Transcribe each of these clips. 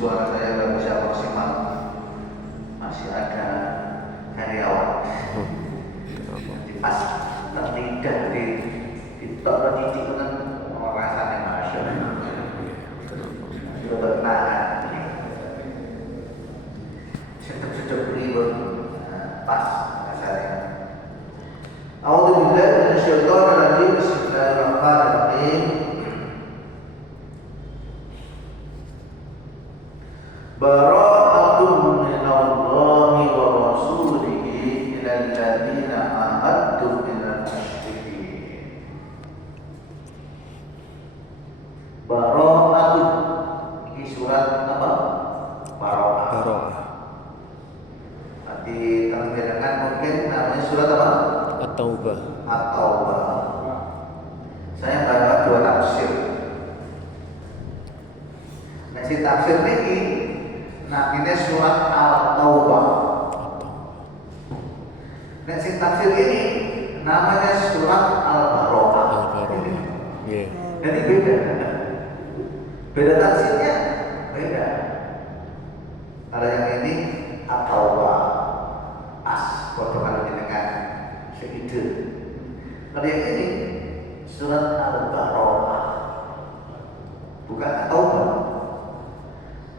suara saya nggak bisa maksimal, masih ada karyawan. Jadi pas terlidah di tok didik kan rasanya masya Allah. Benar. Sedap ribut pas rasanya. A'udzubillahi minasyaitonir rajim. Bismillahirrahmanirrahim. Bara'atun minallahi wa rasulihi ilal ladzina ahadtum minal musyrikin. Bara'atun, ini surat apa? Bara'ah. Nanti terjemahan mungkin namanya surat apa? At-Taubah. At-Taubah. Saya baca dua tafsir. Nah, si tafsir ini namanya surat Al-Taubah. Nah, si tafsir ini namanya surat Al-Bara'ah. Yeah. Jadi beda. Beda tafsirnya, beda. Kalau yang ini At-Taubah, as, kalau dengan segitu. Kalau yang ini surat Al-Bara'ah, bukan At-Taubah.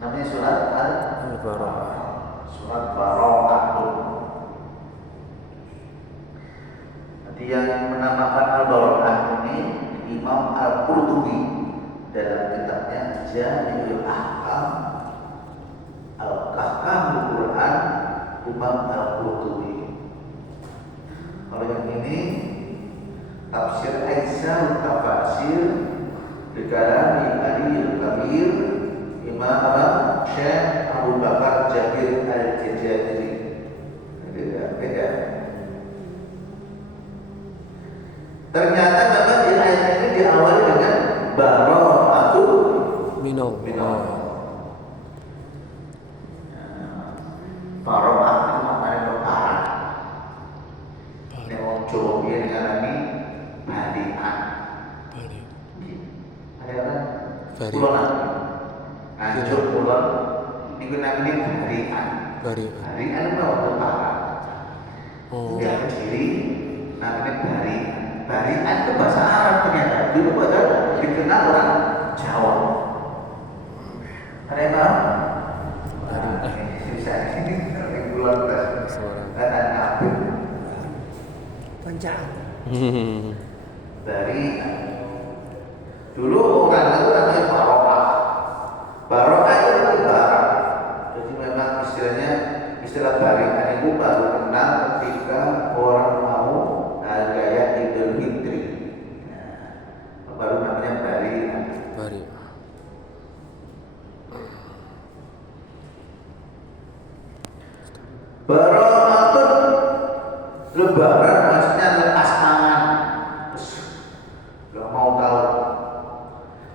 Namanya surat Al-Bara'ah. Surat Bara'ah. Nanti yang menamakan Al-Bara'ah ini Imam Al-Qurtubi dalam kitabnya Jami'ul Ahkam Al-Ahkamul Quran, Imam Al-Qurtubi. Kalau yang ini Tafsir Aisyah Tafsir Dikarami Ali Al-Kabir Imam Syekh Abu Bakar Jabir Al-Jazari. Beda. Ternyata memang di ayat ini diawali dengan bara'atu minallah. Bara'ah itu maknanya lebaran. Ini orang Jawa biar ngarani balian. Ada kan? Kulon Anjur kulon ini namanya balian. Balian itu waktu lebaran. Yang kecil namanya balian. Balian itu bahasa Arab ternyata. Dulu padahal dikenal orang Jawa. Ada yang tahu? Susah ini bulan dan nabi. Pancaan. Dari dulu orang itu namanya Barokah. Barokah itu lebaran. Jadi memang istilah balian itu baru kenal ketika orang mau gaya Idul Fitri. Nah, baru namanya balian. Bara'atun lebaran maksudnya lepas tangan. Gak mau tahu.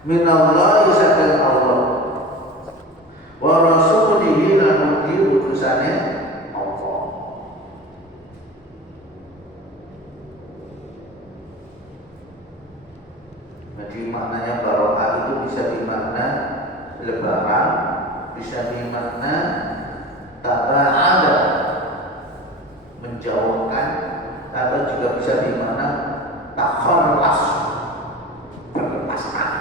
Minallahi saking Allah. Wa rasulihi lan utusannya Allah. Jadi maknanya barokah itu bisa dimakna lebaran, bisa dimakna taba'ada, menjauhkan, atau juga bisa dimana takharras, berlepaskan.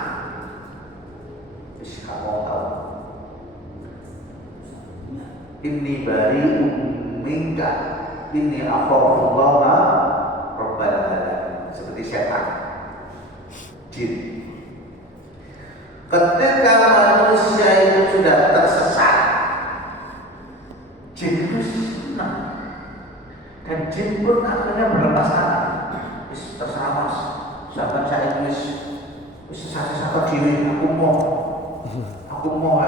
Bisa kamu tahu. Inni bari'un minka, inni akhafullaha rabbal alamin. Seperti setan, jin. Ketika manusia itu sudah tersesat, jin itu senang. Dan jin pun akhirnya berlepas tangan. Terserah mas, sahabat saya itu saya diri, aku mau,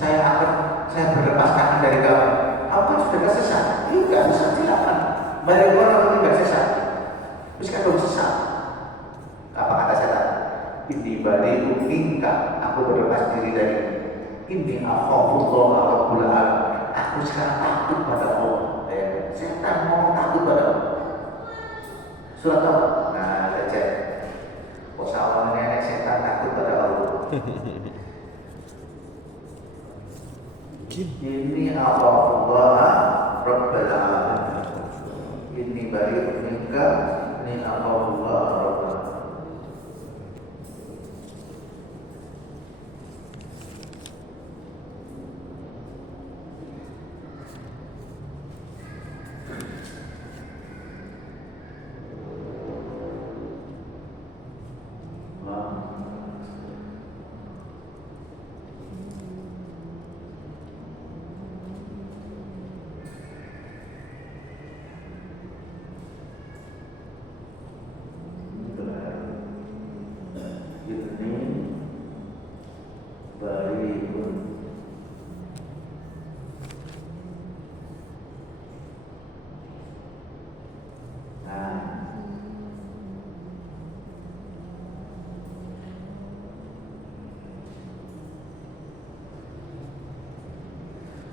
saya berlepas tangan dari kamu. Apa sudah sesat? Tidak bisa silakan. Banyak orang tidak sesat. Terus kalau sesat, apa kata setan? Inni bari'un minka, aku berlepas diri dari ini. Akhafullah rabbul alamin. Aku sekarang takut pada Allah. Setan mau takut pada Allah. Surat apa? Nah, cek. Awalnya setan takut pada Allah. Ini Allah Rabbal Alamin. Ini bari'un minka. Ini Allah Rabbal Alamin.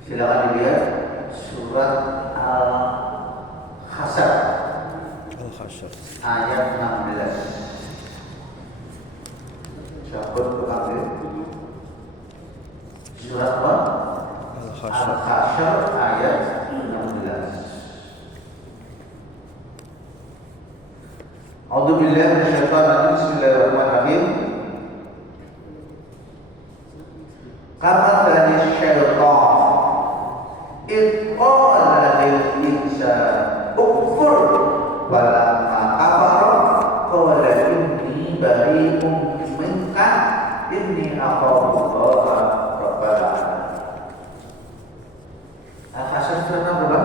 Silakan dilihat surat Al-Hasyr Al-Hasyr ayat 16. Siapa pengambil? Surat apa? Al-Hasyr Al-Hasyr ayat 16. A'udzubillahi minasyaitonir rajim. Bismillahirrahmanirrahim. Kama tadi syaitan Qala lil insan ukfur walamma kafara qala inni bari'un minka inni akhafu Allah Rabbal Alamin. Al-Hasyr surat berapa?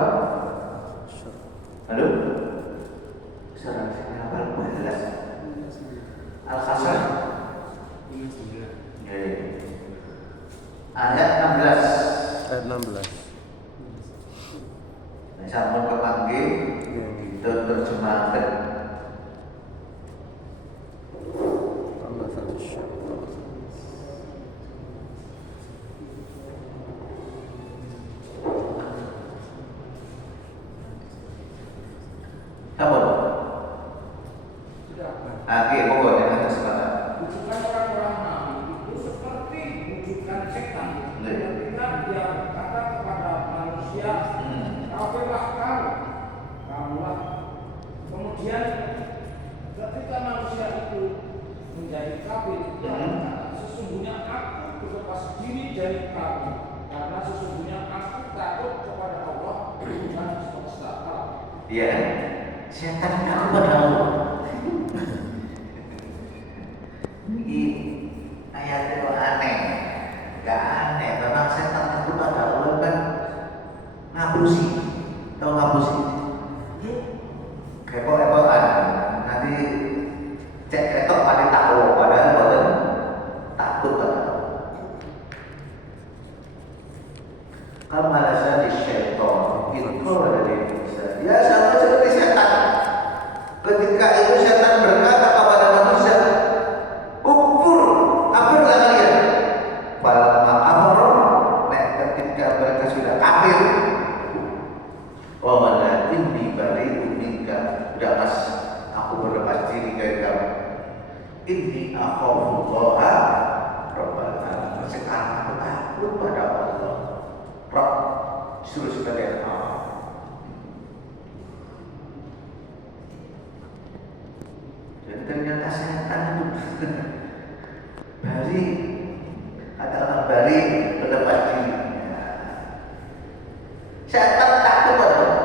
Halo? Surat berapa? Jelas. Al-Hasyr ayat 16. ayat 16. Sampun kepanggih dan terjemahkan. Tambah satu syaitan. Sampun. Oke, pokok yang atas mana? Bujukan orang-orang nabi itu seperti bujukan setan. Ketika dia berkata kepada manusia, kafirlah kamulah. Kemudian ketika manusia itu menjadi kafir, dia berkata, sesungguhnya aku berlepas diri dari kamu, karena sesungguhnya aku takut kepada Allah Tuhan semesta alam. Iya, setan takut pada Allah. Ini ayatnya kok aneh. Gak aneh, memang setan takut pada Allah kan ngapusi. Tahu ngapusi? Kepo-kepoan. Nanti cek ketok pada tahu, padahal boten takut pada Allah. Kamalasya di syaitan itu dari Indonesia. Ya sama seperti setan. Ketika itu setan berkata kepada manusia, "Kufur, kafirlah kalian." Falamma kafaru, ketika mereka sudah kafir, oh inni bari'un minka, udah mas, aku berlepas diri dari kamu. Inni akhafullaha Rabbal Alamin. Sekarang aku takut pada Allah. Rabb, suruh sekalian Allah. Jadi ternyata setan itu bari, ada orang bari berlepas diri. Setan takut pada Allah.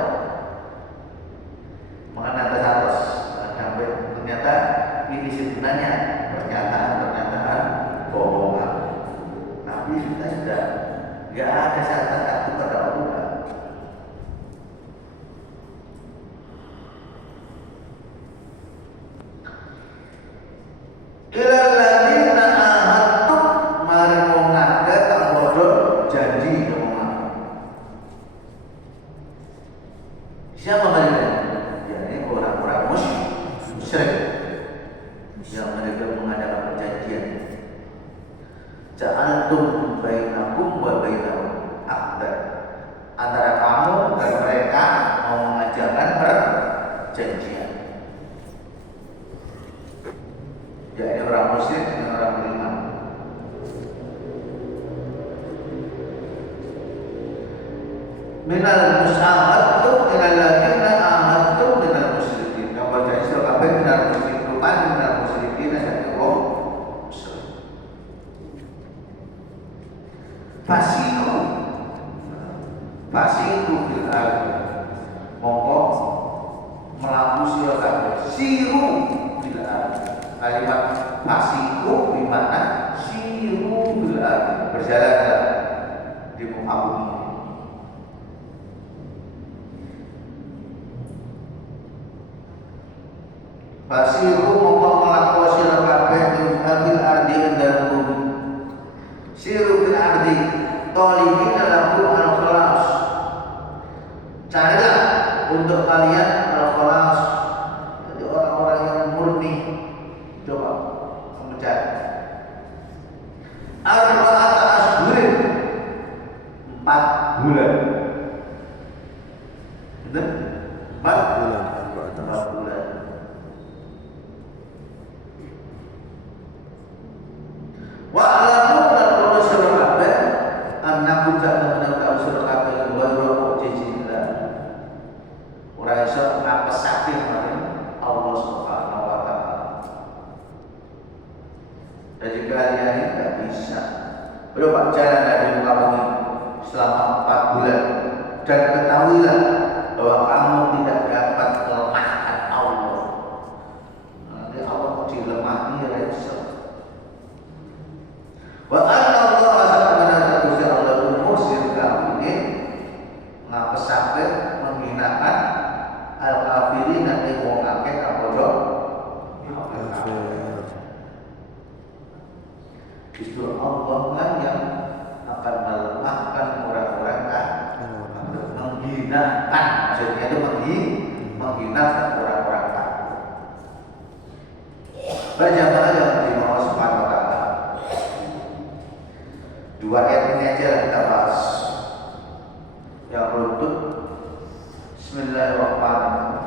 Mengenai atas atas sampai ternyata ini sebenarnya pernyataan bohongan. Tapi kita sudah nggak ada setan takut pada Allah. Ilalladina ahadtum mari mongade tak bodoh janji omongan. Siapa mereka? Ya ini orang-orang musyrik yang mereka mengadakan perjanjian. Ja'altum bainakum wa bainahum aqdan. Antara kamu dan mereka mau mengajarkan perjanjian. Yaitu orang musyrik dengan orang beriman. minal mus'ahadtu minal ladina ahadtu minal musyrikin. Yang baca surah kabeh minal musyrikin minal musyrikin ada wong musyrik. Fasiku bil ardi. Mongko melaku sira kabeh siru bil ardi. Kalimat fasiku bermakna siru bil ardi, berjalanlah di muka bumi. Fasiru mongko melaku sira kabeh bil ardi dalam bumi. Siru bil ardi talibina lakum al-khalas. Carilah untuk kalian al-khalas. Jadi orang-orang yang murni. Coba mencari. Arba'ata ashhurin 4 bulan. Betul? 4 bulan. 4 bulan. Wa'lamu lan qul sira kabeh annakum ta'lamun ta'lamun sira kabeh wa huwa jijillah. Ora iso ngapesake maring Allah Subhanahu wa taala. Jadi kalian ini tidak bisa berobat jalan dari muka bumi selama 4 bulan dan ketahuilah bahwa kamu tidak dapat melemahkan Allah. Nanti Allah mau dilemahkan ya iso. Wa anna Allah subhanahu wa ta'ala musir kafirin ngapesake menghinakan al-kafirin nanti wong akeh kapodo Kafir. justru Allah lah yang akan melemahkan orang-orang kafir, menghinakan, maksudnya itu menghinakan orang-orang kafir. Berjamaah yang dimau Subhanahu wa ta'ala. 2 ayat ini aja yang kita bahas. Yang berikut Bismillahirrahmanirrahim.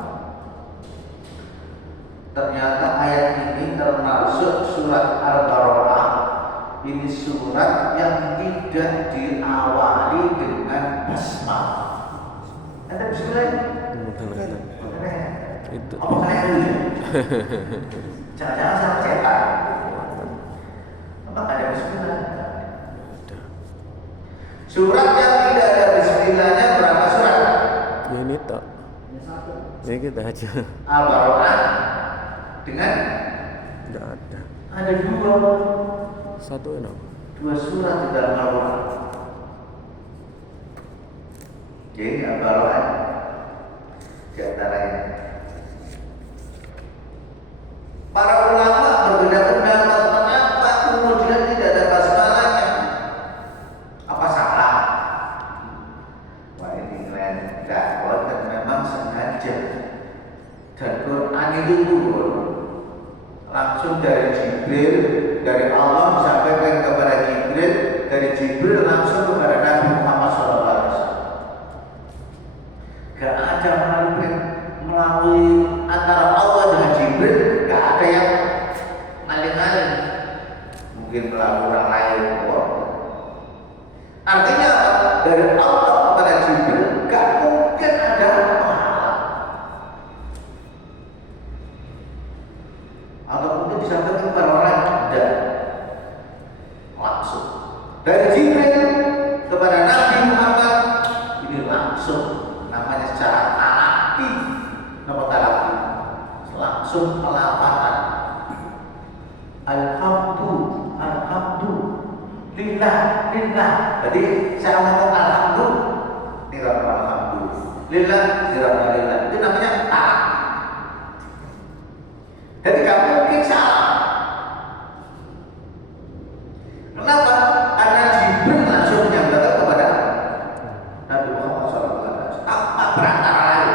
Ternyata ayat ini termasuk surat Al-Baqarah. Ini surat yang tidak diawali dengan basmalah. Ada bismillah? Itu. Oh, saya dulu. Jangan-jangan sama cetak. Apa ada bismillah? Surat yang tidak ada bismillahnya berapa surat? Ya ini tak. Ya kita aja. Al-Baqarah dengan Tidak ada. ada 2 Satu enak. 2 surat di dalam Al-Quran. Jadi Al-Baqarah di antaranya. Para ulama berbeda pendapat kenapa kemudian tidak ada basmalahnya. Apa salah? Wah ini keren. Enggak, dan memang sengaja. Dan Quran itu turun langsung dari Jibril, dari Allah disampaikan kepada Jibril, dari Jibril langsung kepada Nabi Muhammad SAW. Gak ada melalui antara Allah dengan Jibril, gak ada yang ngaling-ngaling. Mungkin melalui orang lain. Artinya apa? Dari Allah kepada Jibril gak mungkin ada penghalang. Atau mungkin disampaikan kepada orang lain, tidak langsung. Dari Jibril kepada Nabi Muhammad ini langsung, namanya secara talaqqi. Nama talaqqi langsung pelafalan. Alhamdu lillah. Jadi saya ngomong alhamdu, tidak alhamdu. Lillah, tidak lillah. Itu namanya talaqqi. Jadi gak mungkin salah. Kenapa? Karena Jibril langsung menyampaikan kepada Nabi Muhammad SAW tanpa perantara lain.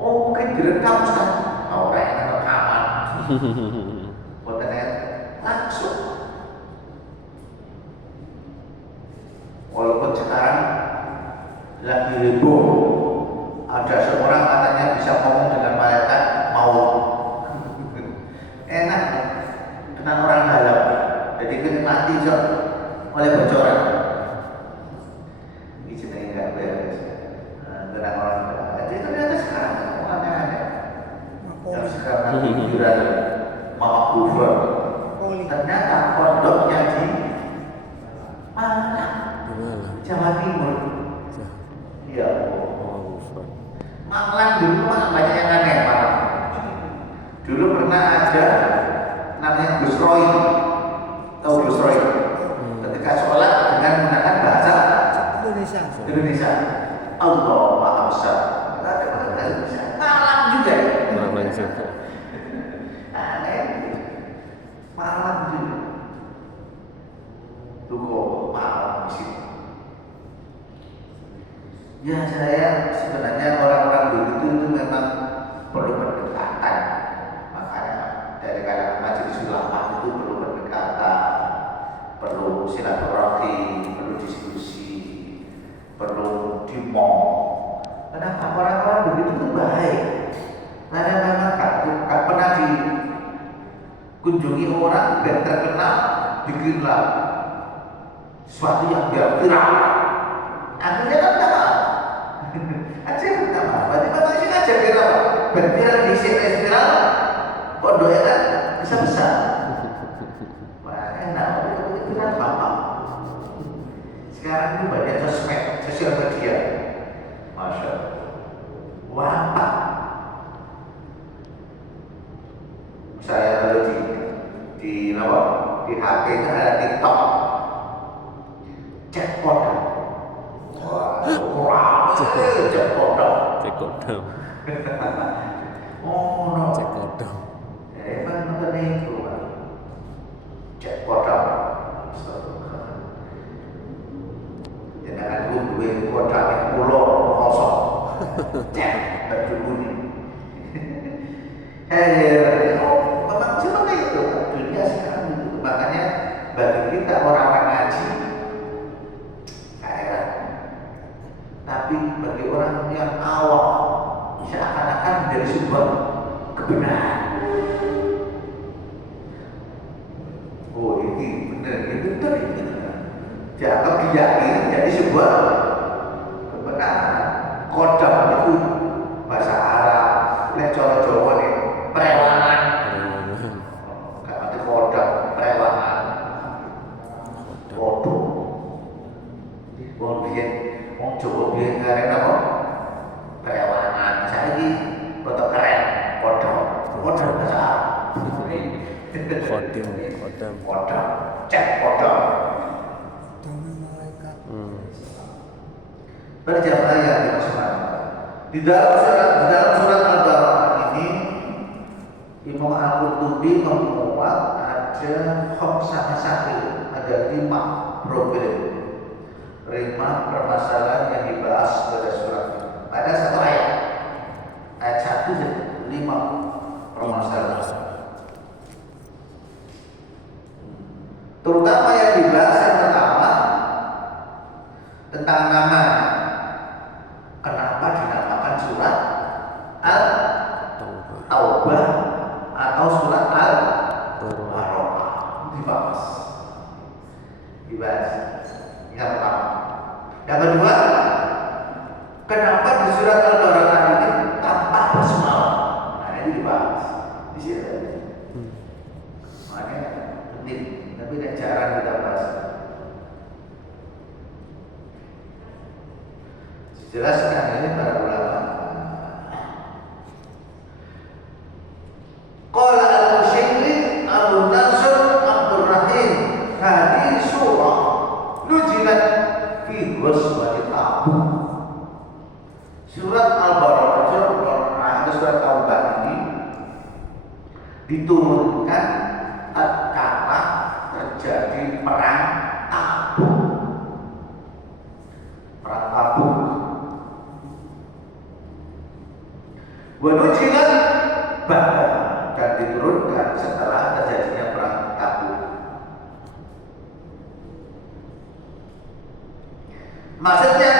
Oh mungkin direkam Ustaz. Orang yang rekaman. Buatan langsung. Walaupun sekarang lagi heboh, ada seorang katanya bisa ngomong dengan malaikat maut. Enak ya? Dengan orang dalam. Jadi kita mati oleh bocoran. Ini Mama Kufur. Ternyata pondoknya di Malang, Gimana? Jawa Timur. Ya Allah. Oh, Ustaz. Malang dulu mah banyak yang aneh Malang. Dulu pernah ada namanya Gus Roy. Tahu Gus Roy? Ketika sholat dengan menggunakan bahasa Indonesia. Allah Maha Besar. Malang juga. Malang juga. Aneh. Malang juga. Tunggu Malang di situ. Ya saya sebenarnya orang-orang dulu itu memang perlu pendekatan. Makanya dari kalangan majelis ulama itu perlu pendekatan, perlu silaturahmi, perlu diskusi, perlu dimong. Kenapa orang-orang begitu itu baik? Karena memang gak pernah dikunjungi orang dan terkenal bikinlah sesuatu yang dia viral. Akhirnya kan tak apa. Aja tak apa. Berarti memang sih aja viral. Ben viral di sini viral. Pondoknya kan bisa besar. Wah enak. Itu kan apa? Sekarang ini banyak sosial media. Masya Allah. Wah. Saya kalau di HP itu ada TikTok. Jackpot. Wah, jackpot. Cekodam. Oh, no. Cekodam. Emang nonton itu, Pak. Jackpot. Jangan duwe kodam pulau kosong. Cek baju kuning. Memang seperti itu dunia sekarang itu. Makanya bagi kita orang-orang ngaji kaya, tapi bagi orang yang awam seakan-akan menjadi sebuah kebenaran. Oh ini benar, itu betul ini. Dianggap diyakini jadi sebuah kebenaran. Kodam itu bahasa Arab, nek cara Jawa nih prewangan. Gak ngerti kodam, prewangan. Kodam. Wong biyen wong Jawa biyen ngarep apa? Prewangan. Saiki foto keren, kodam. Kodam bahasa Arab. Kodam. Kodam. Cek kodam. Berjamaah yang dimaksudkan di dalam surat Al-Baqarah ini Imam Al-Qurtubi memuat ada khamsah masail, ada 5 problem, 5 permasalahan yang dibahas pada surat ini. Ada satu ayat 1 dan 5 permasalahan. Terutama yang dibahas yang pertama tentang nama. Kenapa dinamakan surat Al-Taubah atau surat Al-Baqarah? Dibahas. Yang pertama. Yang kedua, kenapa di surat Al-Baqarah ini tanpa basmalah? Nah ini dibahas. Di sini. Makanya penting, tapi jarang kita bahas. Jelaskan ini para ulama. Qala al-Musyri Abu Nasr Abdul Rahim, hadhihi surah nuzilat fi ghazwati Tabuk. Surat Al-Baqarah, surat Taubah ini diturunkan tatkala terjadi perang Tabuk. Perang Tabuk. Wanujilat bahkan dan diturunkan setelah terjadinya perang Tabuk. Maksudnya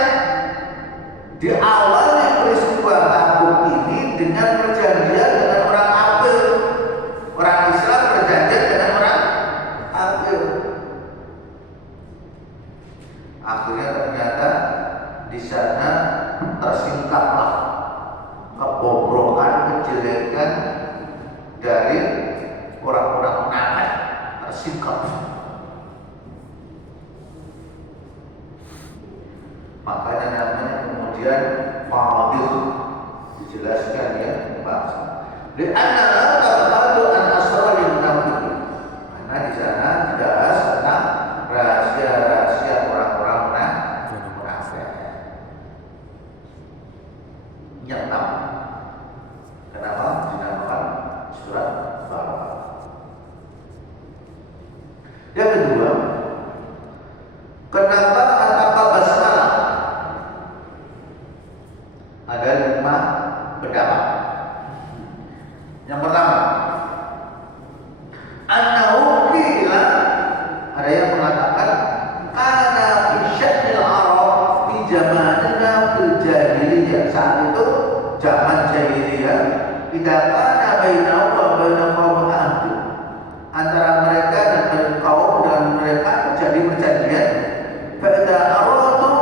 di awalnya peristiwa Tabuk ini dengan perjanjian dengan orang kafir, orang Islam berjanjian dengan orang kafir. Akhirnya ternyata di sana tersingkaplah kebobrokan, kejelekan dari orang-orang munafik tersikap. Makanya namanya kemudian fadil, dijelaskan ya bahasa. Lianna la tabadu an asraril munafiqin. Karena di sana dibahas tentang rahasia-rahasia orang-orang munafik. Yang pertama, kenapa dinamakan surat Baqarah? Yang kedua, kenapa tanpa basmalah? Ada 5 pendapat. Yang pertama, annahu qila, ada yang mengatakan kana fi sya'nil arab fi zamanina fil jahiliyah. Saat itu zaman jahiliyah, idza kana bainahu wa baina qaum ahdu, antara mereka dan kaum dan mereka terjadi perjanjian. Fa idza aradu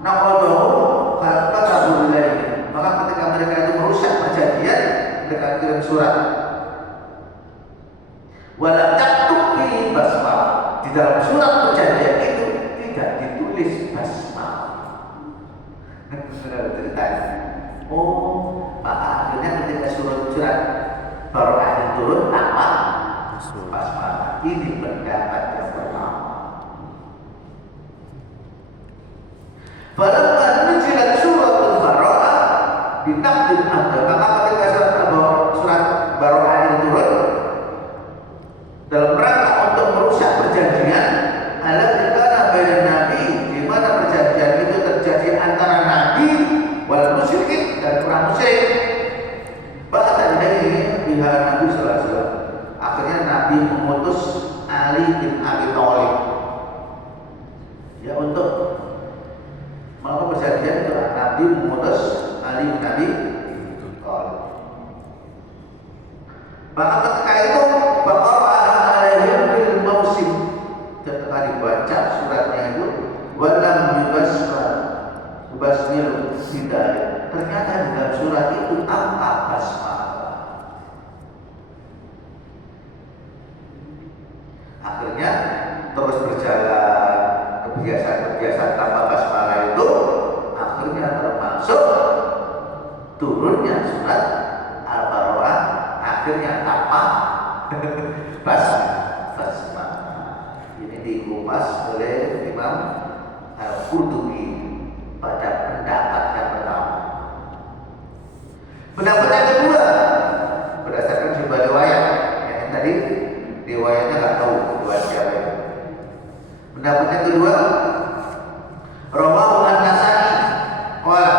naqadahu katabu ilaihi, maka ketika mereka itu merusak perjanjian, mereka kirim surat. Wala taktub fi basmalah, di dalam surat perjanjian itu tidak ditulis basmalah. Ceritanya, oh, maka akhirnya ketika surat Baqarah itu turun tanpa basmalah. Ini pendapat yang pertama. Falamma nuzilat suratul Baqarah bitaqdir amda, maka ketika surat Baqarah itu turun dalam rangka untuk merusak perjanjian, allati kana bainan nabi, di mana perjanjian itu terjadi antara nabi wal musyrikin dan orang musyrik. Bahkan ini pihak Nabi sallallahu alaihi wasallam. Akhirnya Nabi mengutus Ali bin Abi Thalib ya untuk melakukan perjanjian itu. Nabi mengutus Ali bin Abi Thalib. Maka ketika itu Baqarah alaihim fil mausim, ketika dibaca suratnya itu walam yubasmil bidaya, ternyata di dalam surat itu tanpa basmalah. Akhirnya terus berjalan kebiasaan-kebiasaan tanpa basmalah itu, akhirnya termasuk turunnya surat Al-Baqarah, akhirnya tanpa basmalah. Ini dikupas oleh Imam Al-Qurtubi pada pendapat yang pertama. Pendapat yang kedua, berdasarkan sebuah riwayat yang tadi riwayatnya nggak tahu riwayat siapa itu. Pendapat yang kedua, rawahu an-Nasa'i qala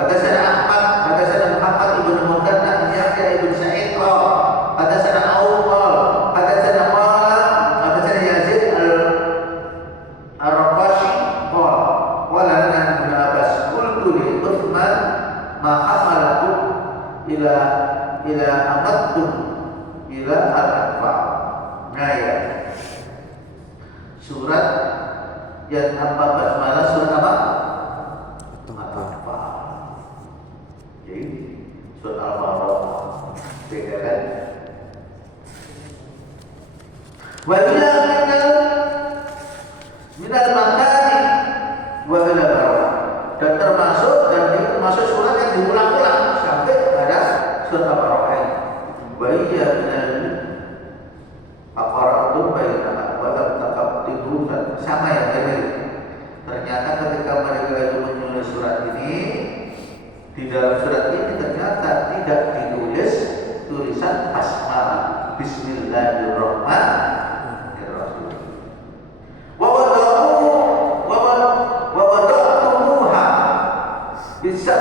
hadatsana Ahmad hadatsana Muhammad ibn Mutanna an Yahya ibn Sa'id qala hadatsana Abu qala hadatsana Yazid al-Raqashi qala qala lana Ibnu Abbas qultu li Utsman ma hamalakum ila amadtum ila al-anfal. Nah ya, surat yang tanpa basmalah surat apa? Al-Anfal. Jadi surat Al-Baqarah beda kan? Wa ila minal makani wa ila barawah, dan termasuk surat yang diulang-ulang sampai pada surat Al-Baqarah. Wa iya minal aqra'tum bainaha wa lam taqabtihu, sama yang tadi. Ternyata ketika mereka itu menulis surat ini, di dalam surat ini ternyata tidak ditulis tulisan basmalah, Bismillahirrahmanirrahim. Wa wada'tumuha bisa